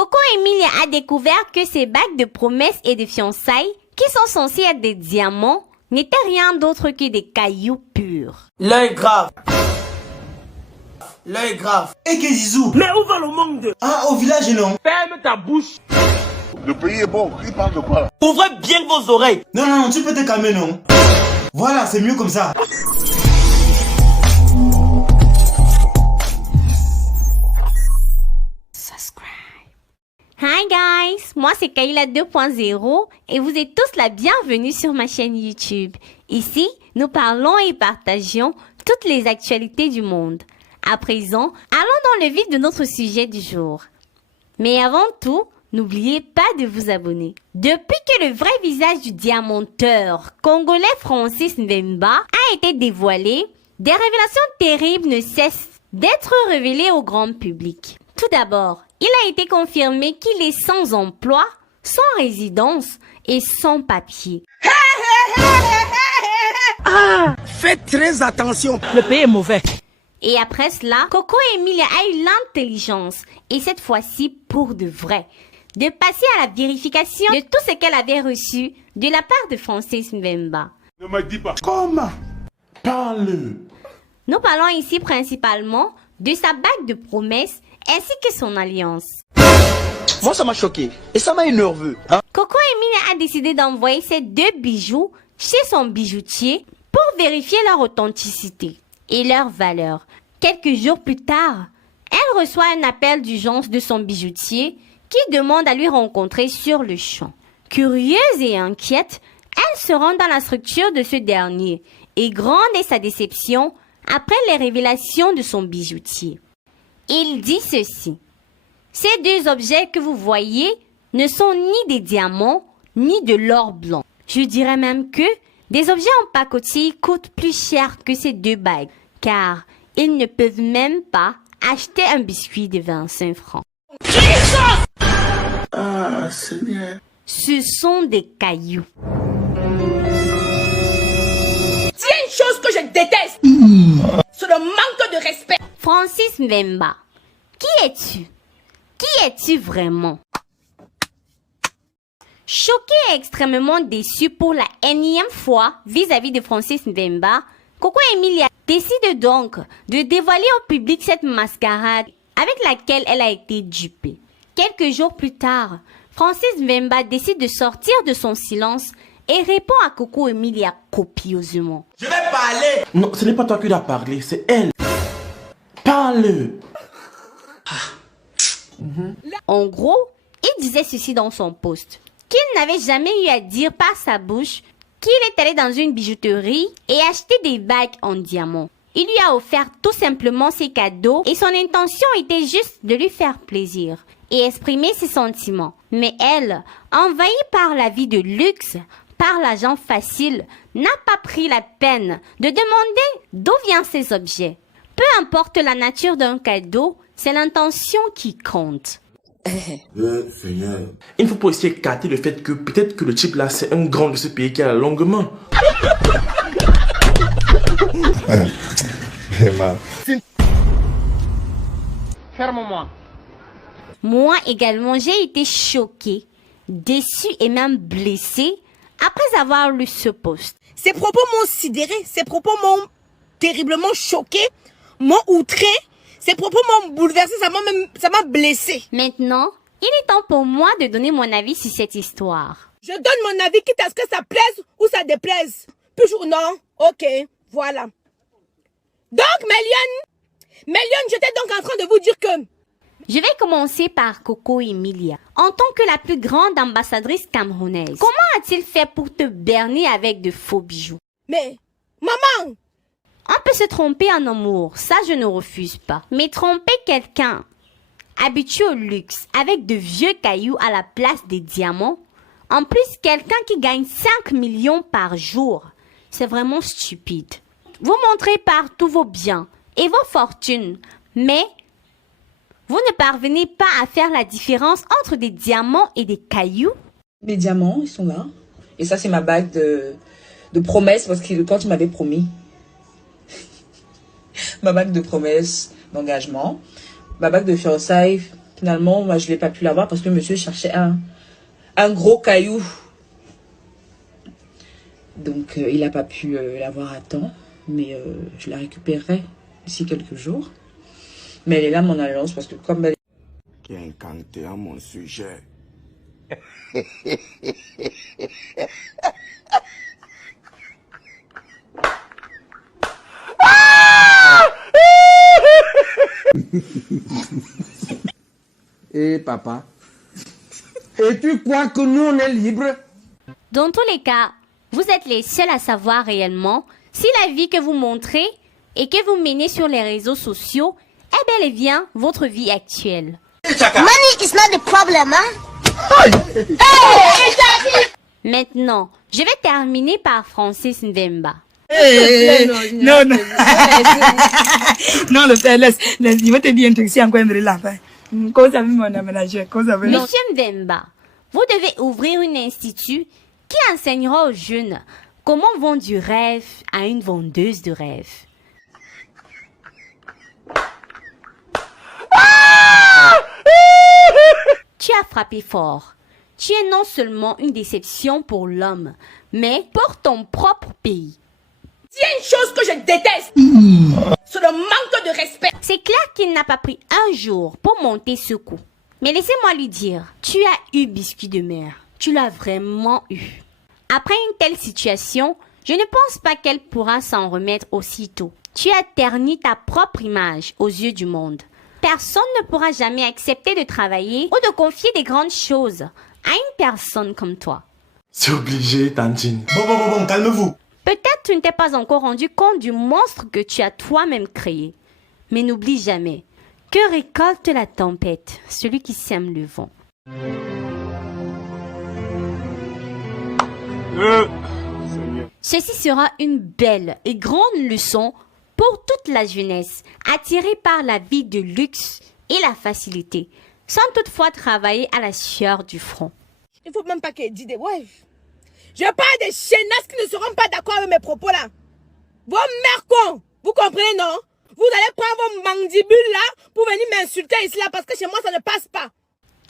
Coco Emilia a découvert que ces bagues de promesses et de fiançailles, qui sont censés être des diamants, n'étaient rien d'autre que des cailloux purs. L'œil grave. L'œil grave. Et que Zizou? Mais où va le monde? Ah, au village, non? Ferme ta bouche. Le pays est bon, il parle de quoi? Ouvrez bien vos oreilles. Non, non, non, tu peux te calmer, non? Voilà, c'est mieux comme ça. Hi guys, moi c'est Kayla 2.0 et vous êtes tous la bienvenue sur ma chaîne YouTube. Ici, nous parlons et partageons toutes les actualités du monde. À présent, allons dans le vif de notre sujet du jour. Mais avant tout, n'oubliez pas de vous abonner. Depuis que le vrai visage du diamanteur congolais Francis Mvemba a été dévoilé, des révélations terribles ne cessent d'être révélées au grand public. Tout d'abord, il a été confirmé qu'il est sans emploi, sans résidence et sans papier. Ah, faites très attention, le pays est mauvais. Et après cela, Coco Emilia a eu l'intelligence, et cette fois-ci pour de vrai, de passer à la vérification de tout ce qu'elle avait reçu de la part de Francis Mvemba. Ne me dis pas. Comment? Parle. Nous parlons ici principalement de sa bague de promesses ainsi que son alliance. Moi, ça m'a choqué et ça m'a énervé. Hein? Coco Emilia a décidé d'envoyer ses 2 bijoux chez son bijoutier pour vérifier leur authenticité et leur valeur. Quelques jours plus tard, elle reçoit un appel d'urgence de son bijoutier qui demande à lui rencontrer sur le champ. Curieuse et inquiète, elle se rend dans la structure de ce dernier et grande est sa déception après les révélations de son bijoutier. Il dit ceci: ces 2 objets que vous voyez ne sont ni des diamants, ni de l'or blanc. Je dirais même que des objets en pacotille coûtent plus cher que ces 2 bagues, car ils ne peuvent même pas acheter un biscuit de 25 francs. Ah, Seigneur. Ce sont des cailloux. S'il y a une chose que je déteste, c'est le manque de respect. Francis Mvemba, qui es-tu? Qui es-tu vraiment? Choqué et extrêmement déçu pour la énième fois vis-à-vis de Francis Mvemba, Coco Emilia décide donc de dévoiler au public cette mascarade avec laquelle elle a été dupée. Quelques jours plus tard, Francis Mvemba décide de sortir de son silence et répond à Coco Emilia copieusement. Je vais parler. Non, ce n'est pas toi qui dois parler, c'est elle. Parle. En gros, il disait ceci dans son post, qu'il n'avait jamais eu à dire par sa bouche qu'il est allé dans une bijouterie et acheté des bagues en diamant. Il lui a offert tout simplement ses cadeaux et son intention était juste de lui faire plaisir et exprimer ses sentiments. Mais elle, envahie par la vie de luxe, par l'argent facile, n'a pas pris la peine de demander d'où viennent ces objets. Peu importe la nature d'un cadeau, c'est l'intention qui compte. Seigneur. Il ne faut pas aussi écarter le fait que peut-être que le type là c'est un grand de ce pays qui a la longue main. Ferme-moi. Moi également, j'ai été choquée, déçue et même blessée après avoir lu ce post. Ces propos m'ont sidéré, ces propos m'ont terriblement choqué, m'ont outré, ces propos m'ont bouleversé, ça m'a blessé. Maintenant, il est temps pour moi de donner mon avis sur cette histoire. Je donne mon avis quitte à ce que ça plaise ou ça déplaise. Toujours non, ok, voilà. Donc Méliane, j'étais donc en train de vous dire que... Je vais commencer par Coco Emilia. En tant que la plus grande ambassadrice camerounaise, comment a-t-il fait pour te berner avec de faux bijoux? Mais, maman! On peut se tromper en amour, ça je ne refuse pas. Mais tromper quelqu'un habitué au luxe avec de vieux cailloux à la place des diamants, en plus quelqu'un qui gagne 5 millions par jour, c'est vraiment stupide. Vous montrez par tous vos biens et vos fortunes, mais vous ne parvenez pas à faire la différence entre des diamants et des cailloux. Mes diamants, ils sont là. Et ça, c'est ma bague de promesse, parce que quand tu m'avais promis, ma bague de promesse, d'engagement, ma bague de fiançailles, Finalement, moi, je l'ai pas pu l'avoir parce que monsieur cherchait un gros caillou. Donc, il n'a pas pu l'avoir à temps. Mais je la récupérerai d'ici quelques jours. Mais elle est là, mon alliance, parce que comme elle... Qui est incanté à mon sujet. Et papa, et tu crois que nous on est libres? Dans tous les cas, vous êtes les seuls à savoir réellement si la vie que vous montrez et que vous menez sur les réseaux sociaux est bel et bien votre vie actuelle. Money is not the problem, hein? Maintenant, je vais terminer par Francis Ndemba. Non. Non, le père, laisse. Il va te dire un truc, c'est encore un vrai lapin. Cause avec mon aménageur, cause avec... Monsieur Ndemba, vous devez ouvrir un institut qui enseignera aux jeunes comment vendre du rêve à une vendeuse de rêve. Tu as frappé fort. Tu es non seulement une déception pour l'homme, mais pour ton propre pays. Il y a une chose que je déteste. C'est le manque de respect. C'est clair qu'il n'a pas pris un jour pour monter ce coup. Mais laissez-moi lui dire, tu as eu biscuit de mer. Tu l'as vraiment eu. Après une telle situation, je ne pense pas qu'elle pourra s'en remettre aussitôt. Tu as terni ta propre image aux yeux du monde. Personne ne pourra jamais accepter de travailler ou de confier des grandes choses à une personne comme toi. C'est obligé, Tantine. Bon, calmez-vous. Peut-être tu ne t'es pas encore rendu compte du monstre que tu as toi-même créé. Mais n'oublie jamais que récolte la tempête celui qui sème le vent. Ceci sera une belle et grande leçon pour toute la jeunesse, attirée par la vie de luxe et la facilité, sans toutefois travailler à la sueur du front. Il faut même pas qu'elle dise des... Ouais. Je parle des chaînasses qui ne seront pas d'accord avec mes propos là. Vos mères cons, vous comprenez non? Vous allez prendre vos mandibules là pour venir m'insulter ici là parce que chez moi ça ne passe pas.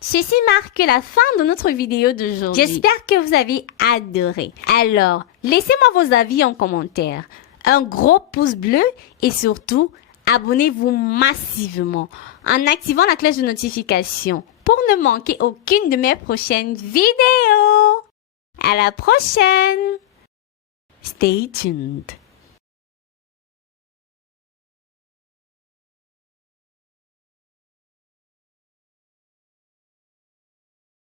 Ceci marque la fin de notre vidéo d'aujourd'hui. J'espère que vous avez adoré. Alors, laissez-moi vos avis en commentaire. Un gros pouce bleu et surtout, abonnez-vous massivement en activant la cloche de notification pour ne manquer aucune de mes prochaines vidéos. À la prochaine! Stay tuned.